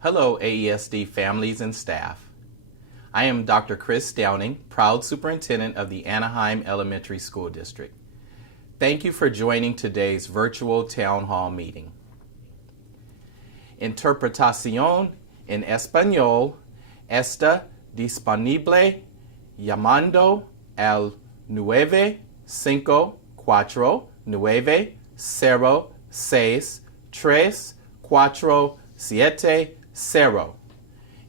Hello, AESD families and staff. I am Dr. Chris Downing, proud superintendent of the Anaheim Elementary School District. Thank you for joining today's virtual town hall meeting. Interpretación en español está disponible llamando al 954-960-637-0.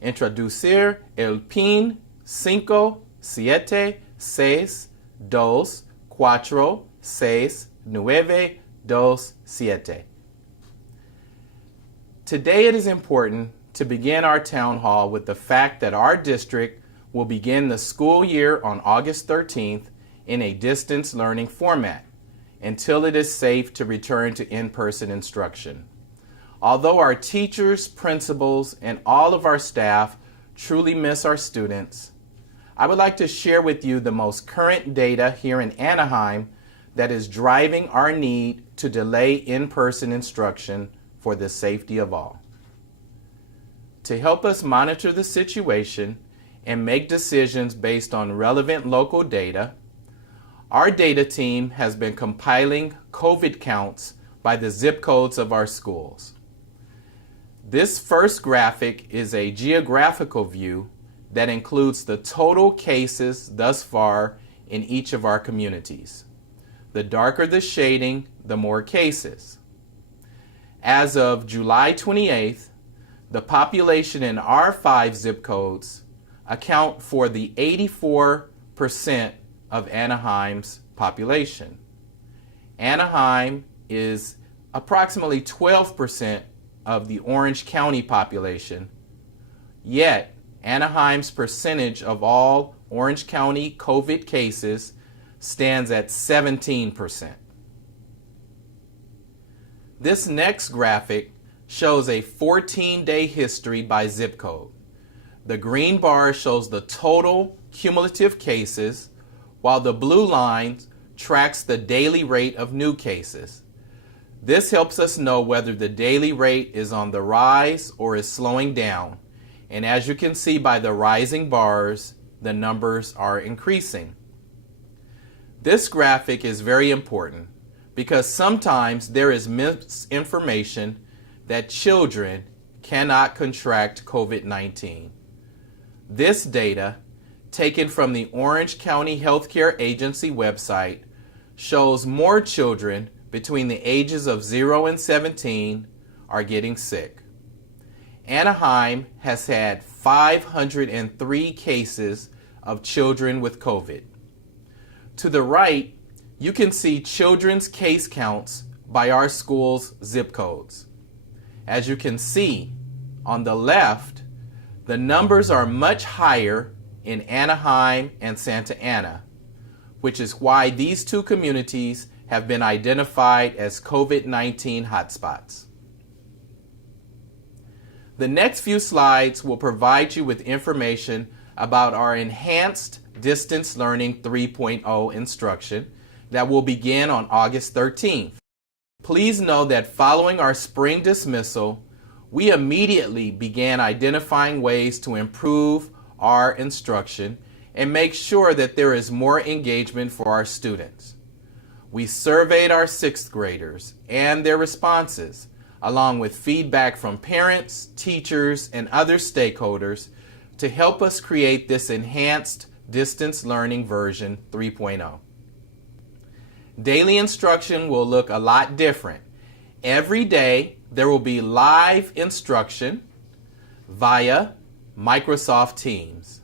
Introducir el PIN 576469927. Today it is important to begin our town hall with the fact that our district will begin the school year on August 13th in a distance learning format until it is safe to return to in-person instruction. Although our teachers, principals, and all of our staff truly miss our students, I would like to share with you the most current data here in Anaheim that is driving our need to delay in-person instruction for the safety of all. To help us monitor the situation and make decisions based on relevant local data, our data team has been compiling COVID counts by the zip codes of our schools. This first graphic is a geographical view that includes the total cases thus far in each of our communities. The darker the shading, the more cases. As of July 28th, the population in our 5 zip codes account for the 84% of Anaheim's population. Anaheim is approximately 12% of the Orange County population, yet Anaheim's percentage of all Orange County COVID cases stands at 17%. This next graphic shows a 14-day history by zip code. The green bar shows the total cumulative cases, while the blue line tracks the daily rate of new cases. This helps us know whether the daily rate is on the rise or is slowing down. And as you can see by the rising bars, the numbers are increasing. This graphic is very important because sometimes there is misinformation that children cannot contract COVID-19. This data, taken from the Orange County Healthcare Agency website, shows more children between the ages of 0 and 17 are getting sick. Anaheim has had 503 cases of children with COVID. To the right, you can see children's case counts by our school's zip codes. As you can see, on the left, the numbers are much higher in Anaheim and Santa Ana, which is why these two communities have been identified as COVID-19 hotspots. The next few slides will provide you with information about our enhanced Distance Learning 3.0 instruction that will begin on August 13th. Please know that following our spring dismissal, we immediately began identifying ways to improve our instruction and make sure that there is more engagement for our students. We surveyed our 6th graders and their responses, along with feedback from parents, teachers, and other stakeholders to help us create this enhanced distance learning version 3.0. Daily instruction will look a lot different. Every day there will be live instruction via Microsoft Teams.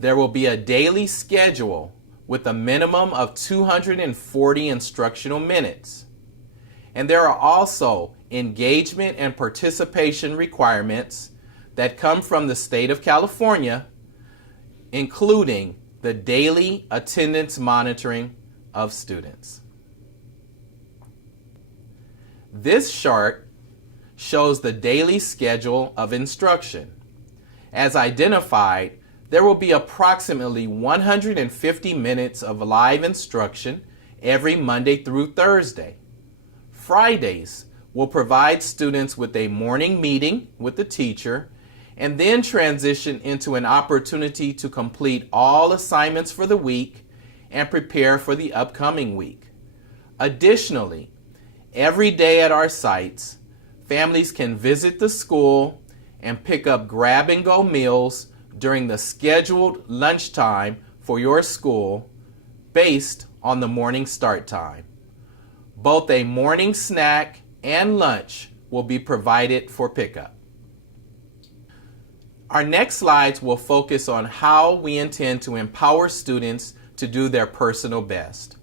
There will be a daily schedule with a minimum of 240 instructional minutes. And there are also engagement and participation requirements that come from the state of California, including the daily attendance monitoring of students. This chart shows the daily schedule of instruction. As identified, there will be approximately 150 minutes of live instruction every Monday through Thursday. Fridays will provide students with a morning meeting with the teacher and then transition into an opportunity to complete all assignments for the week and prepare for the upcoming week. Additionally, every day at our sites, families can visit the school and pick up grab-and-go meals during the scheduled lunchtime for your school based on the morning start time. Both a morning snack and lunch will be provided for pickup. Our next slides will focus on how we intend to empower students to do their personal best.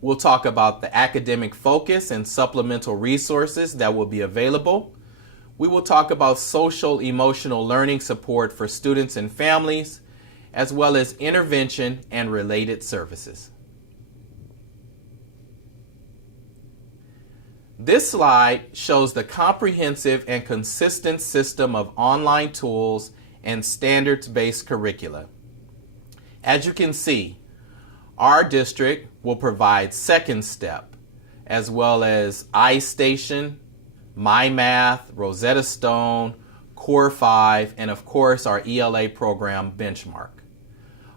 We'll talk about the academic focus and supplemental resources that will be available. We will talk about social emotional learning support for students and families, as well as intervention and related services. This slide shows the comprehensive and consistent system of online tools and standards-based curricula. As you can see, our district will provide Second Step, as well as iStation, MyMath, Rosetta Stone, Core 5, and of course our ELA program Benchmark.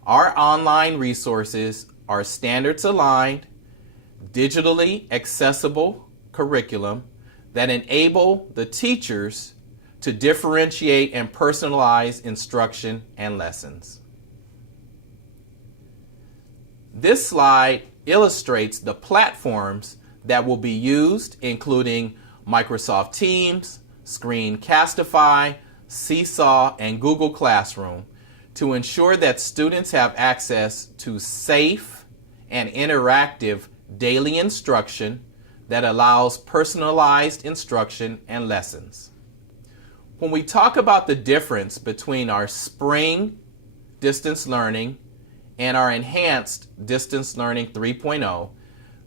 Our online resources are standards aligned, digitally accessible curriculum that enable the teachers to differentiate and personalize instruction and lessons. This slide illustrates the platforms that will be used, including Microsoft Teams, Screencastify, Seesaw, and Google Classroom, to ensure that students have access to safe and interactive daily instruction that allows personalized instruction and lessons. When we talk about the difference between our spring distance learning and our enhanced distance learning 3.0,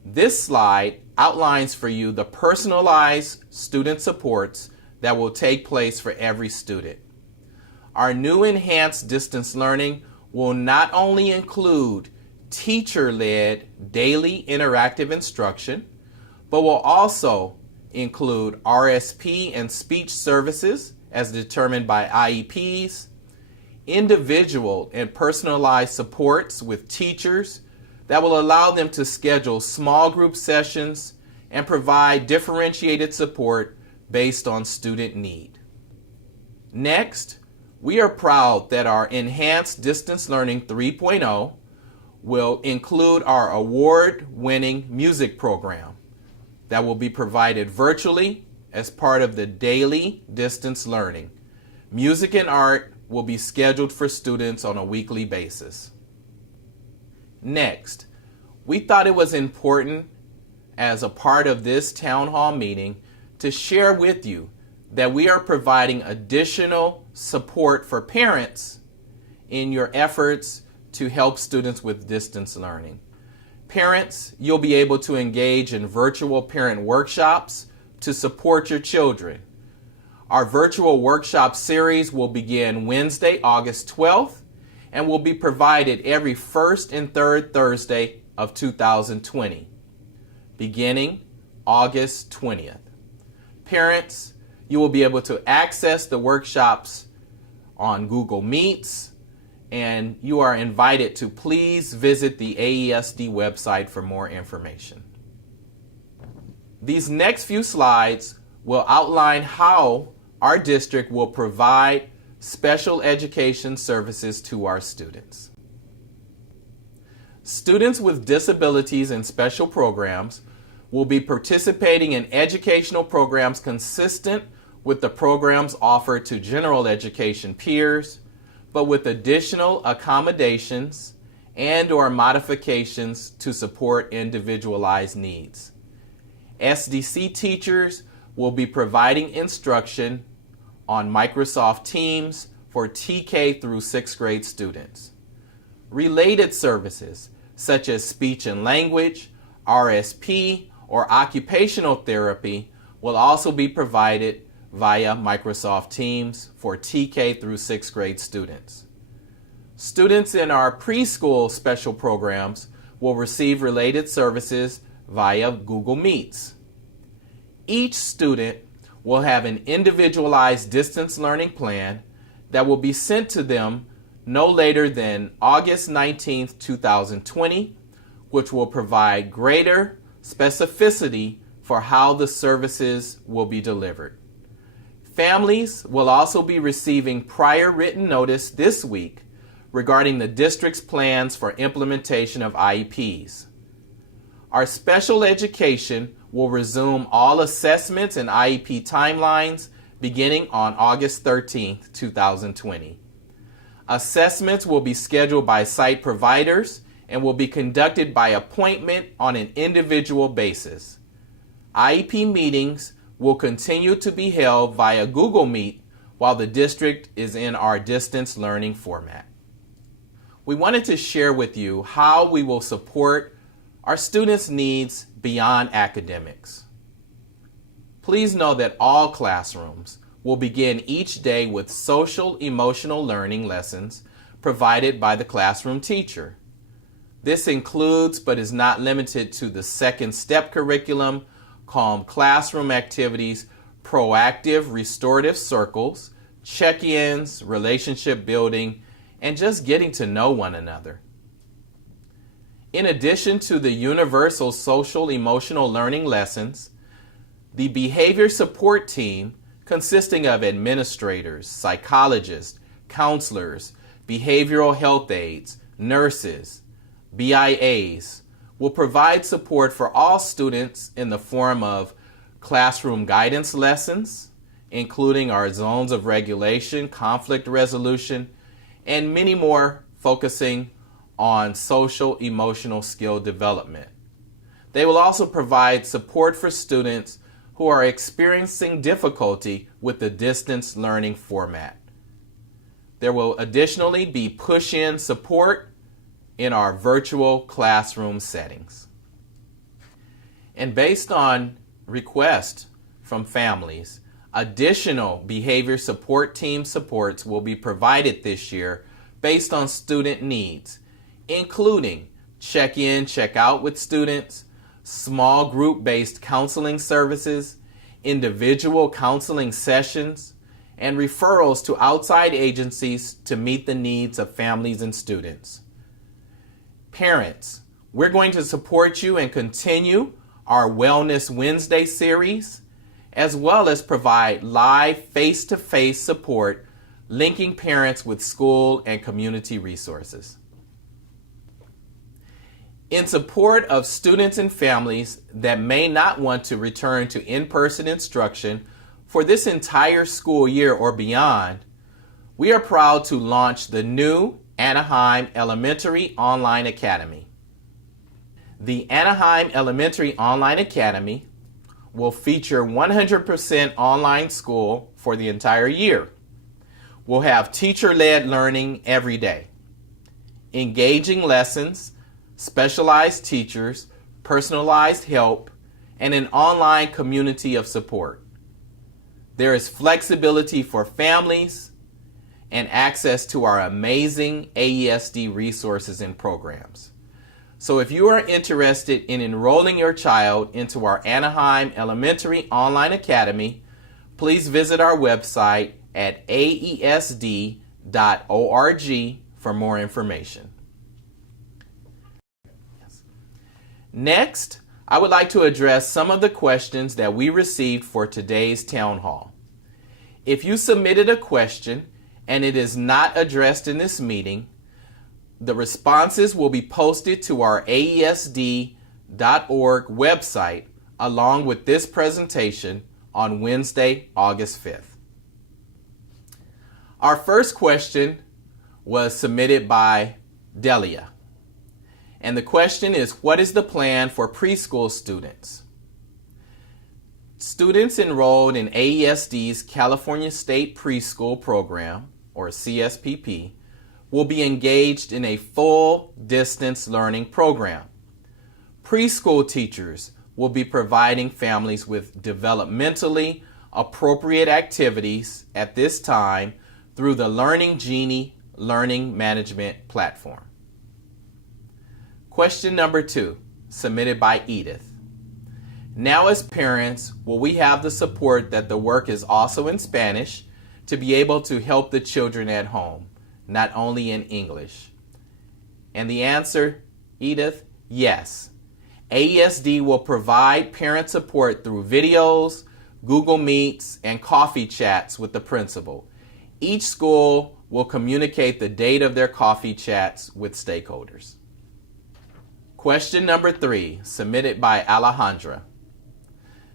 this slide outlines for you the personalized student supports that will take place for every student. Our new enhanced distance learning will not only include teacher-led daily interactive instruction, but will also include RSP and speech services as determined by IEPs, individual and personalized supports with teachers that will allow them to schedule small group sessions and provide differentiated support based on student need. Next, we are proud that our Enhanced Distance Learning 3.0 will include our award-winning music program that will be provided virtually as part of the daily distance learning. Music and art will be scheduled for students on a weekly basis. Next, we thought it was important as a part of this town hall meeting to share with you that we are providing additional support for parents in your efforts to help students with distance learning. Parents, you'll be able to engage in virtual parent workshops to support your children. Our virtual workshop series will begin Wednesday, August 12th, and will be provided every first and third Thursday of 2020, beginning August 20th. Parents, you will be able to access the workshops on Google Meets, and you are invited to please visit the AESD website for more information. These next few slides will outline how our district will provide special education services to our students. Students with disabilities and special programs will be participating in educational programs consistent with the programs offered to general education peers, but with additional accommodations and/or modifications to support individualized needs. SDC teachers will be providing instruction on Microsoft Teams for TK through 6th grade students. Related services such as speech and language, RSP, or occupational therapy will also be provided via Microsoft Teams for TK through 6th grade students. Students in our preschool special programs will receive related services via Google Meets. Each student will have an individualized distance learning plan that will be sent to them no later than August 19th, 2020, which will provide greater specificity for how the services will be delivered. Families will also be receiving prior written notice this week regarding the district's plans for implementation of IEPs. Our special education will resume all assessments and IEP timelines beginning on August 13th, 2020. Assessments will be scheduled by site providers and will be conducted by appointment on an individual basis. IEP meetings will continue to be held via Google Meet while the district is in our distance learning format. We wanted to share with you how we will support our students' needs beyond academics. Please know that all classrooms will begin each day with social emotional learning lessons provided by the classroom teacher. This includes, but is not limited to, the second step curriculum, calm classroom activities, proactive restorative circles, check-ins, relationship building, and just getting to know one another. In addition to the universal social emotional learning lessons, the behavior support team, consisting of administrators, psychologists, counselors, behavioral health aides, nurses, BIAs, will provide support for all students in the form of classroom guidance lessons, including our zones of regulation, conflict resolution, and many more focusing on social emotional skill development. They will also provide support for students who are experiencing difficulty with the distance learning format. There will additionally be push-in support in our virtual classroom settings. And based on requests from families, additional behavior support team supports will be provided this year based on student needs, including check-in, check-out with students, small group-based counseling services, individual counseling sessions, and referrals to outside agencies to meet the needs of families and students. Parents, we're going to support you and continue our Wellness Wednesday series, as well as provide live face-to-face support linking parents with school and community resources. In support of students and families that may not want to return to in-person instruction for this entire school year or beyond, we are proud to launch the new Anaheim Elementary Online Academy. The Anaheim Elementary Online Academy will feature 100% online school for the entire year. We'll have teacher-led learning every day, engaging lessons, specialized teachers, personalized help, and an online community of support. There is flexibility for families and access to our amazing AESD resources and programs. So if you are interested in enrolling your child into our Anaheim Elementary Online Academy, please visit our website at aesd.org for more information. Next, I would like to address some of the questions that we received for today's town hall. If you submitted a question and it is not addressed in this meeting, the responses will be posted to our aesd.org website along with this presentation on Wednesday, August 5th. Our first question was submitted by Delia. And the question is, what is the plan for preschool students? Students enrolled in AESD's California State Preschool Program, or CSPP, will be engaged in a full distance learning program. Preschool teachers will be providing families with developmentally appropriate activities at this time through the Learning Genie learning management platform. Question number 2, submitted by Edith. Now as parents, will we have the support that the work is also in Spanish to be able to help the children at home, not only in English? And the answer, Edith, yes. AESD will provide parent support through videos, Google Meets, and coffee chats with the principal. Each school will communicate the date of their coffee chats with stakeholders. Question number 3, submitted by Alejandra.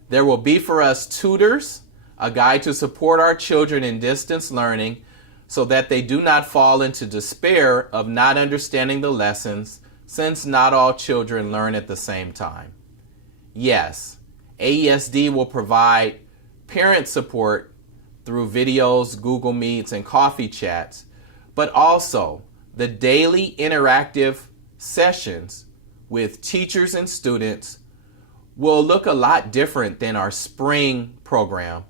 There will be for us tutors, a guide to support our children in distance learning so that they do not fall into despair of not understanding the lessons, since not all children learn at the same time. Yes, AESD will provide parent support through videos, Google Meets, and coffee chats, but also the daily interactive sessions with teachers and students will look a lot different than our spring program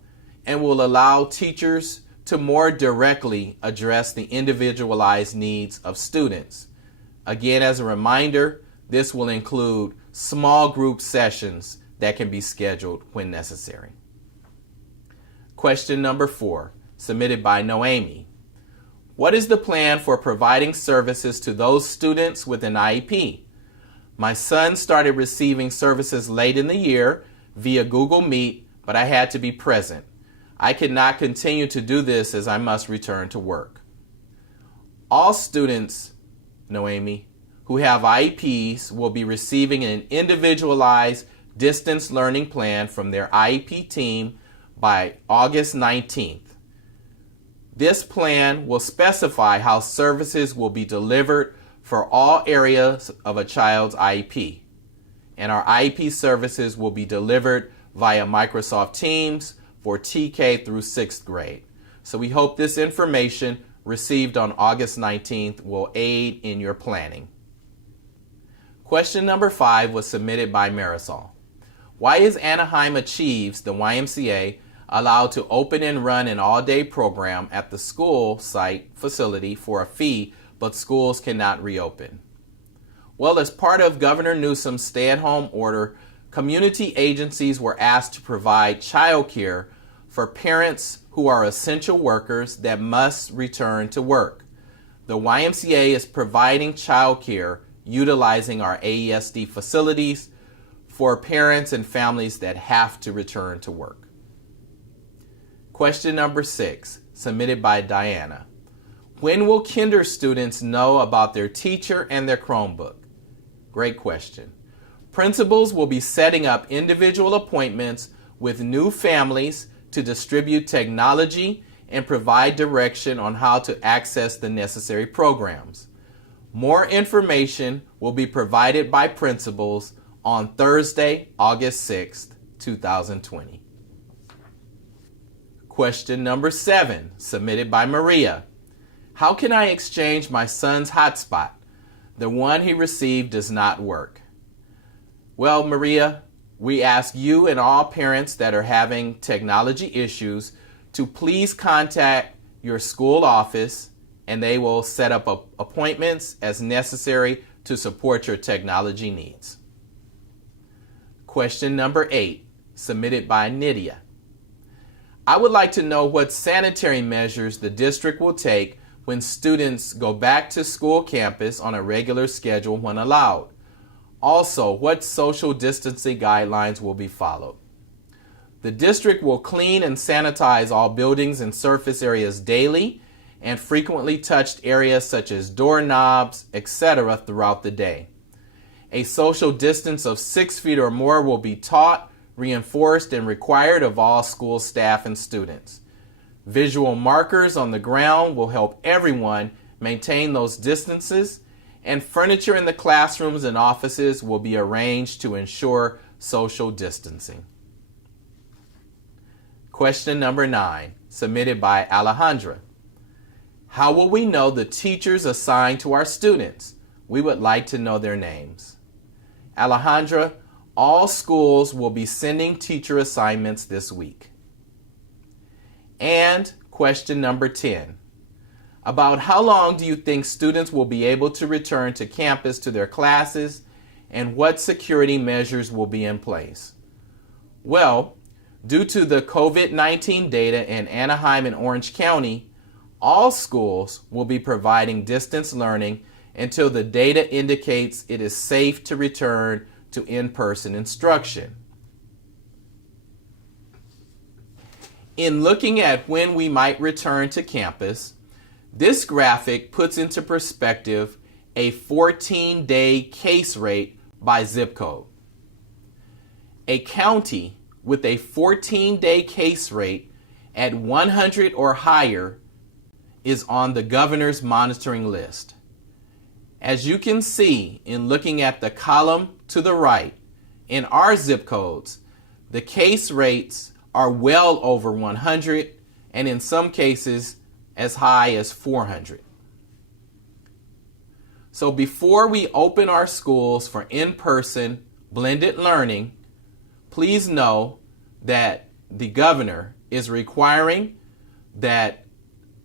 and will allow teachers to more directly address the individualized needs of students. Again, as a reminder, this will include small group sessions that can be scheduled when necessary. Question number 4, submitted by Noemi. What is the plan for providing services to those students with an IEP? My son started receiving services late in the year via Google Meet, but I had to be present. I could not continue to do this as I must return to work. All students, Noemi, who have IEPs will be receiving an individualized distance learning plan from their IEP team by August 19th. This plan will specify how services will be delivered for all areas of a child's IEP, and our IEP services will be delivered via Microsoft Teams for TK through 6th grade. So we hope this information received on August 19th will aid in your planning. Question number 5 was submitted by Marisol. Why is Anaheim Achieves, the YMCA, allowed to open and run an all-day program at the school site facility for a fee, but schools cannot reopen? Well, as part of Governor Newsom's stay-at-home order, community agencies were asked to provide childcare for parents who are essential workers that must return to work. The YMCA is providing childcare utilizing our AESD facilities for parents and families that have to return to work. Question number 6, submitted by Diana. When will kinder students know about their teacher and their Chromebook? Great question. Principals will be setting up individual appointments with new families to distribute technology and provide direction on how to access the necessary programs. More information will be provided by principals on Thursday, August 6th, 2020. Question number 7, submitted by Maria. How can I exchange my son's hotspot? The one he received does not work. Well, Maria, we ask you and all parents that are having technology issues to please contact your school office, and they will set up appointments as necessary to support your technology needs. Question number 8, submitted by Nydia. I would like to know what sanitary measures the district will take when students go back to school campus on a regular schedule when allowed. Also, what social distancing guidelines will be followed. The district will clean and sanitize all buildings and surface areas daily and frequently touched areas such as doorknobs, etc. throughout the day. A social distance of 6 feet or more will be taught, reinforced, and required of all school staff and students. Visual markers on the ground will help everyone maintain those distances, and furniture in the classrooms and offices will be arranged to ensure social distancing. Question number 9, submitted by Alejandra. How will we know the teachers assigned to our students? We would like to know their names. Alejandra, all schools will be sending teacher assignments this week. And question number 10. About how long do you think students will be able to return to campus to their classes, and what security measures will be in place? Well, due to the COVID-19 data in Anaheim and Orange County, all schools will be providing distance learning until the data indicates it is safe to return to in-person instruction. In looking at when we might return to campus, this graphic puts into perspective a 14-day case rate by zip code. A county with a 14-day case rate at 100 or higher is on the governor's monitoring list. As you can see in looking at the column to the right, in our zip codes, the case rates are well over 100 and in some cases as high as 400. So before we open our schools for in-person blended learning, please know that the governor is requiring that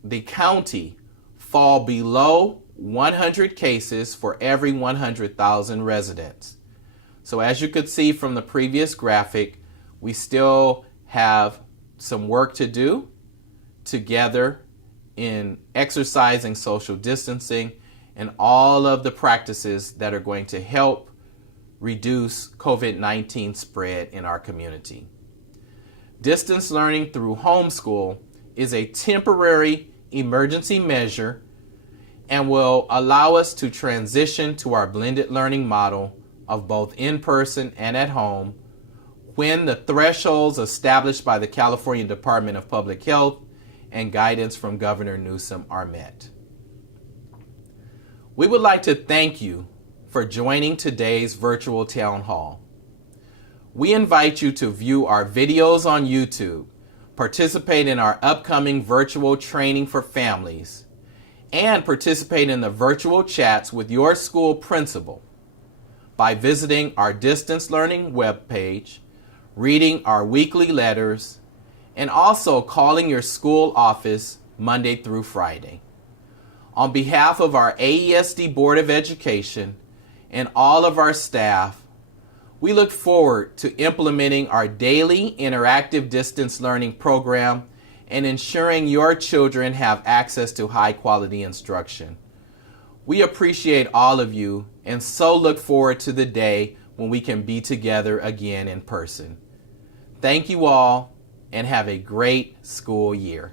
the county fall below 100 cases for every 100,000 residents. So as you could see from the previous graphic, we still have some work to do together in exercising social distancing and all of the practices that are going to help reduce COVID-19 spread in our community. Distance learning through homeschool is a temporary emergency measure and will allow us to transition to our blended learning model of both in-person and at home when the thresholds established by the California Department of Public Health and guidance from Governor Newsom are met. We would like to thank you for joining today's virtual town hall. We invite you to view our videos on YouTube, participate in our upcoming virtual training for families, and participate in the virtual chats with your school principal by visiting our distance learning webpage, reading our weekly letters, and also calling your school office Monday through Friday. On behalf of our AESD Board of Education and all of our staff, we look forward to implementing our daily interactive distance learning program and ensuring your children have access to high-quality instruction. We appreciate all of you and so look forward to the day when we can be together again in person. Thank you all and have a great school year.